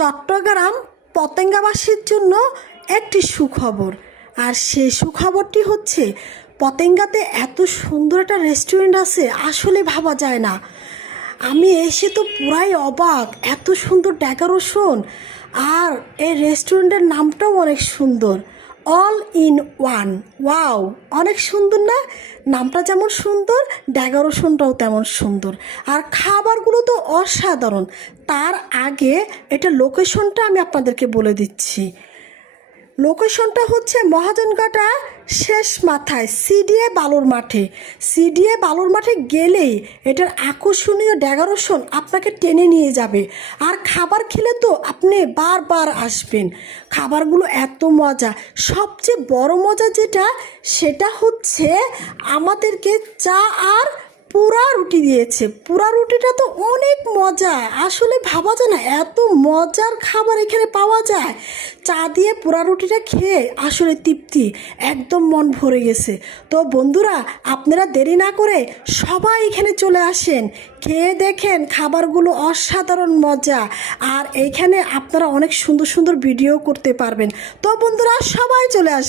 চট্টগ্রাম পতেঙ্গাবাসীর জন্য একটি সুখবর। আর সেই সুখবরটি হচ্ছে পতেঙ্গাতে এত সুন্দর একটা রেস্টুরেন্ট আছে, আসলে ভাবা যায় না। আমি এসে তো পুরাই অবাক, এত সুন্দর ডেকোরেশন। আর এই রেস্টুরেন্টের নামটাও অনেক সুন্দর, অল ইন ওয়ান। ওয়াও, অনেক সুন্দর না? নামটা যেমন সুন্দর, ডেকোরেশনটাও তেমন সুন্দর, আর খাবারগুলো তো অসাধারণ। তার আগে এটা লোকেশনটা আমি আপনাদেরকে বলে দিচ্ছি। লোকেশনটা হচ্ছে মহাজনঘাটা শেষ মাথায় সিডিএ বালুর মাঠে। সিডিএ বালুর মাঠে গেলেই এটার আকর্ষণীয় ডেকোরেশন আপনাকে টেনে নিয়ে যাবে। আর খাবার খেলে তো আপনি বারবার আসবেন। খাবারগুলো এত মজা। সবচেয়ে বড় মজা যেটা, সেটা হচ্ছে আমাদেরকে চা আর পুরা রুটি দিয়েছে। পুরা রুটিটা তো অনেক মজা, আসলে ভাবা যায় না এত মজার খাবার এখানে পাওয়া যায়। চা দিয়ে পুরা রুটিটা খেয়ে আসলে তৃপ্তি, একদম মন ভরে গেছে। তো বন্ধুরা, আপনারা দেরি না করে সবাই এখানে চলে আসেন, খেয়ে দেখেন খাবারগুলো অসাধারণ মজা। আর এইখানে আপনারা অনেক সুন্দর সুন্দর ভিডিও করতে পারবেন। তো বন্ধুরা, সবাই চলে আসবেন।